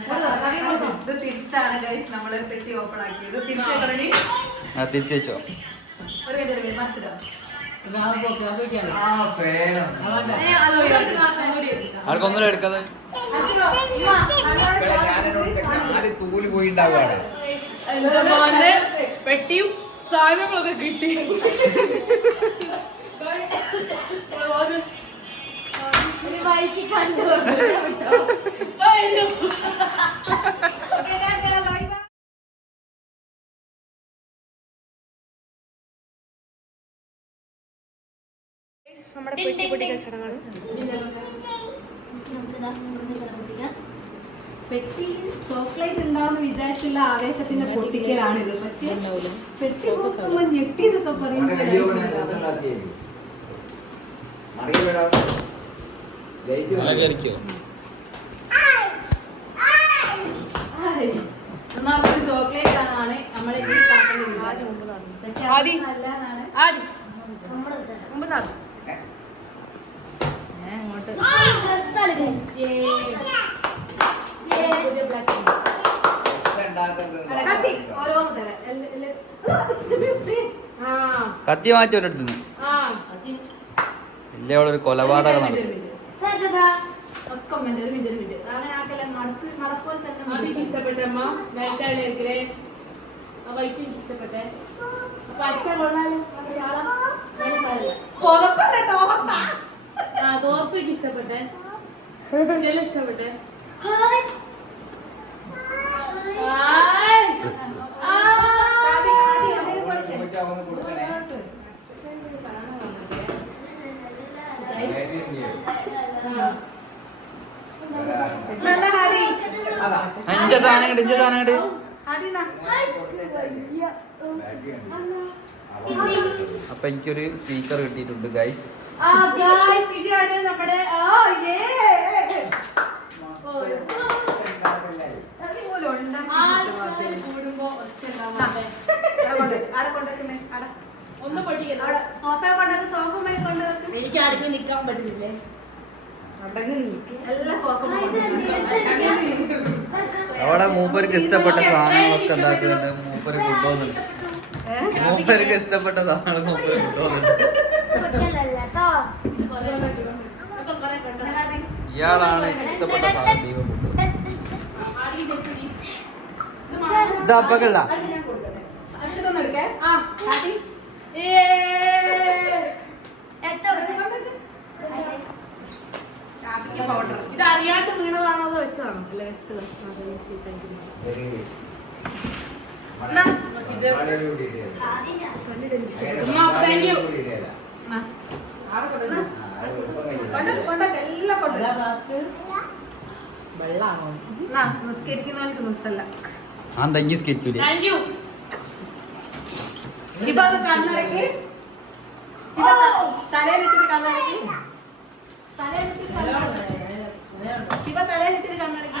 ഇത് തിരിച്ചാണ് ഗൈസ് നമ്മൾ പെട്ടി ഓപ്പൺ ആക്കിയത്. തിരിച്ചു തിരിച്ചു വെച്ചോ. ഒരു മിനിറ്റ് ഒരു മിനിറ്റ് മനസ്സിലാവും ആ പേനം ആൾക്ക് ഒന്നുകൂടെ എടുക്കാതെ തൂൽ പോയിണ്ടാവാണ് പെട്ടിയും സാധനങ്ങളൊക്കെ കിട്ടി. വൈകി കണ്ടു നമ്മുടെ പെട്ടി പൊട്ടിക്കൽ ചടങ്ങാണ്. പെട്ടി ചോക്ലേറ്റ് ഉണ്ടാവുന്ന വിചാരിച്ചുള്ള ആവേശത്തിന്റെ പൊട്ടിക്കലാണിത് പക്ഷേ പെട്ടി നോക്കുമ്പോ ഞെട്ടി എന്നൊക്കെ അവന്റെ കയ്യോ പറയുമ്പോൾ ചോക്ലേറ്റ് ആണ്. നമ്മളെ കത്തി. മാറ്റി ഒരിടത്തുനിന്ന് ആ ഇല്ലേ അവളൊരു കൊലപാതകം ഒരു നടക്കും മിനിറ്റ്. ഒക്കെ മിനിറ്റ്, ഒരു മിനിറ്റ്, ഒരു മിനിറ്റ്. അങ്ങനെ ആക്കല്ല, നടക്ക് നടക്കോൽ തന്നെ ആദ്യം മതി. ഇഷ്ടപ്പെട്ട അമ്മ നേരത്തെ എടുക്കലേ ആ വൈറ്റ് എനിക്ക് ഇഷ്ടപ്പെട്ടെ. അപ്പൊ അച്ഛ കൊള്ളാലോ? ആ തോർത്ത് എനിക്ക് ഇഷ്ടപ്പെട്ടെ. എല്ലാം ഇഷ്ടപ്പെട്ടെ? ഹായ്. ഇഞ്ച സാധനം കണ്ട് ഇഞ്ച സാധനം കണ്ട്. അപ്പൊ എനിക്കൊരു സ്പീക്കർ കിട്ടിയിട്ടുണ്ട് ഗൈസ് ഒന്ന് പൊട്ടിക്കുന്നു അവിടെ സോഫയെ കൊണ്ടുവെക്ക്, സോഫ മേൽ. എനിക്ക് ആർക്കും നിക്കാൻ പറ്റുന്നില്ലേ എല്ലാ സോഫ മേൽ കൊണ്ടുവെക്ക്. അവിടെ മൂപ്പർക്ക് ഇഷ്ടപ്പെട്ട സാധനങ്ങളൊക്കെ എന്താക്കുന്നുണ്ട് മൂപ്പര് കൊണ്ടുപോകുന്നുണ്ട്. മൂപ്പർക്ക് ഇഷ്ടപ്പെട്ട സാധനങ്ങൾ മൂപ്പര് കൊണ്ടുപോകുന്നുണ്ട്. ഇത്. ഇയാളാണ് ഇഷ്ടപ്പെട്ട സാധനം ദൈവം കൊണ്ടുപോകുന്നത് ആദ്യം ഇതെടുത്ത് ഇത്. മാറ്റി. You. ഇപ്പൊ അത് കണ്ണടക്കി തലയിലിട്ടിട്ട് കണ്ണടക്കി തലയിലിട്ടിട്ട് കണ്ണടക്കി ഇപ്പൊ തലയിലിട്ടിട്ട് കണ്ണടക്കി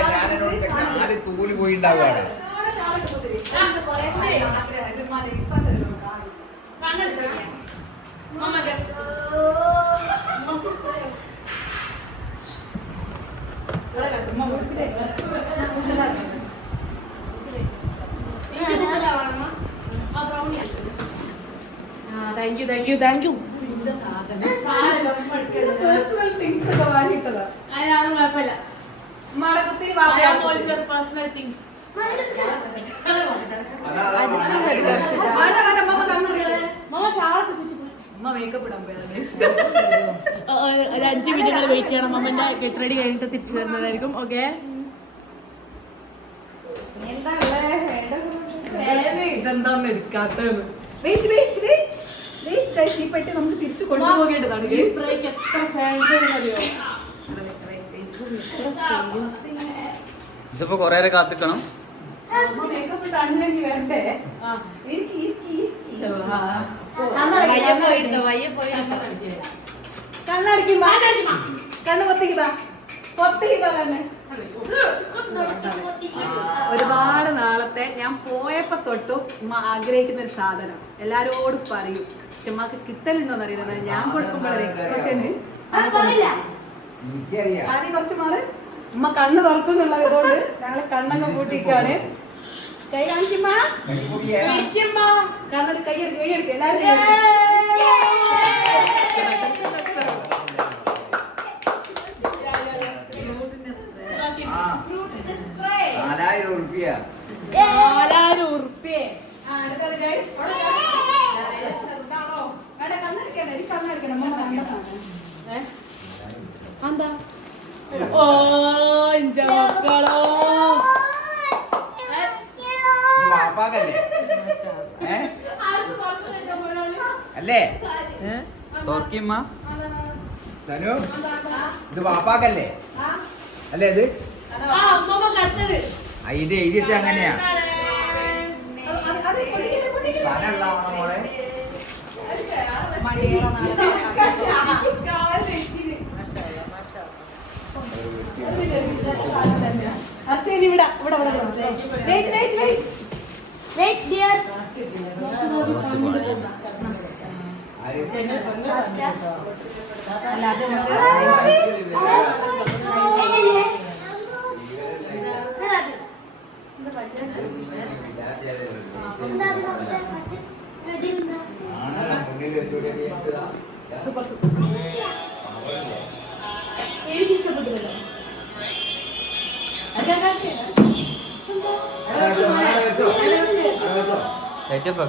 ഞാനെന്നോട് ഇട്ടിട്ട് നാല് തൂൽ പോയിണ്ടാവാണ് നല്ലോണം makeup you thank you thank you. ഒരു അഞ്ച് മിനിറ്റ് വെയിറ്റ് ചെയ്യണം. മമ്മന്റെ ഗെറ്റ് റെഡി കഴിഞ്ഞിട്ട് തിരിച്ചു വരുന്നതായിരിക്കും. ഓക്കെ ഇതെന്താന്ന് എടുക്കാത്തത്? വെയിറ്റ് വെയിറ്റ് വെയിറ്റ് ഈ പെട്ടി നമുക്ക് തിരിച്ചു കൊണ്ടുപോകേണ്ടതാണ് ഇതിപ്പോ കൊറേ കാത്തിക്കണം. കണ്ണടക്കി. കണ്ണ് പൊത്തിക്ക്. പൊത്തിക്ക് കണ്ണ്. ഒരുപാട് നാളത്തെ ഞാൻ പോയപ്പോ തൊട്ടും ആഗ്രഹിക്കുന്ന ഒരു സാധനം. എല്ലാരോടും പറയും. പക്ഷെ ഉമ്മക്ക് കിട്ടലുണ്ടോന്ന് അറിയില്ല ഞാൻ കൊടുക്കുമ്പോഴേ എക്സ്പ്രഷന് എനിക്കറിയാം. ആദ്യം കുറച്ച് മാറി. ഉമ്മ കണ്ണ് തുറക്കുന്നുള്ളതുകൊണ്ട് ഞങ്ങൾ കണ്ണങ്ങ് കൂട്ടിക്കാണ് കൈ കാണിക്കുമ്പോ. കണ്ണട് കൈ എടുക്കുക കൈ എടുക്കുക എല്ലാവരും നാലായിരം ഉറുപ്പിയ. നാലായിരം ഉറുപ്പിയ. ആ, അടുത്തത്. അവിടെ guys. ഇതാണോ? വേണ്ട, കണ്ണടയ്ക്കണ്ട. എനിക്ക് കണ്ണടയ്ക്കണം. ഉമ്മ കണ്ണടക്കണം. ഏ? എന്താ ഓ ഇഞ്ച മക്കളോ ഇത് വാപ്പാക്കല്ലേ ഏ അല്ലേ? സനു ഇത് വാപ്പാക്കല്ലേ? അല്ലേ ഇത്? ഇത് എഴുതിച്ച അങ്ങനെയാ. മോളെ ഇവിടെ ഇവിടെ ഇവിടെ wait wait wait wait dear കുറച്ച് പാടില്ല അല്ല അത് നമുക്ക് ആണ് മുന്നിൽ വെച്ചുകൂടി നീ എടുത്തതാ. എനിക്ക് ഇഷ്ടപ്പെട്ടില്ലല്ലോ അവിടെ വെച്ചോ, അവിടെ വെച്ചോ. അവിടെ വെച്ചോ. ഏറ്റവും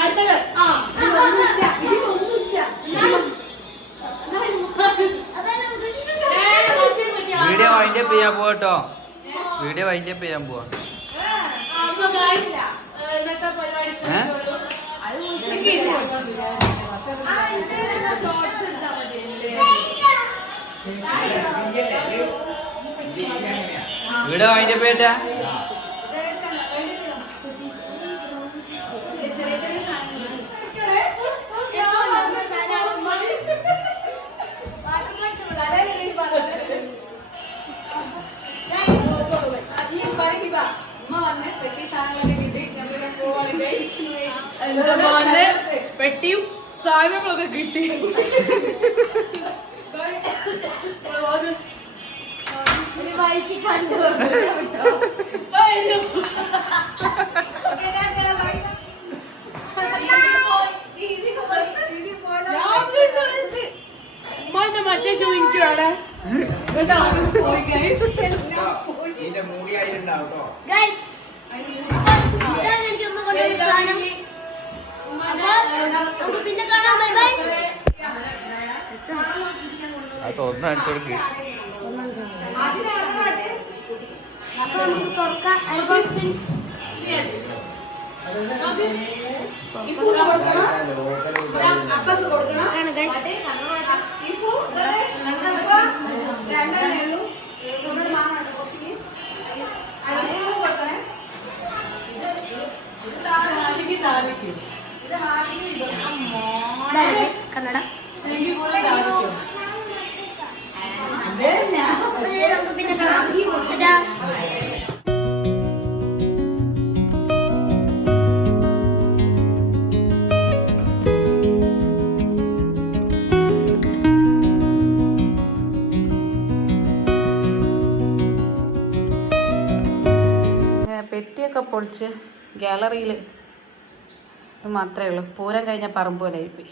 അടുത്തത്. ആ. വീഡിയോ വൈൻഡ് അപ്പ് ചെയ്യാൻ പോവാട്ടോ വീഡിയോ വൈൻഡ് അപ്പ് ചെയ്യാൻ പോവാ. ആ, വൈൻഡ് അപ്പ് ഏ, മോന്റെ പെട്ടിയും സാധനങ്ങളൊക്കെ കിട്ടി. കണ്ടു ഉമ്മാന്റെ മറ്റേ ഷൂ എനിക്ക് വേണേ ഗൈസ് അത് തുറന്ന് കാണിച്ചു കൊടുക്ക്. കൊടുക്കണം പൊളിച്ച് ഗാലറിയിൽ ഇത് മാത്രമേ ഉള്ളൂ. പൂരം കഴിഞ്ഞ പറമ്പ് പോലെ ആയിപ്പോയി.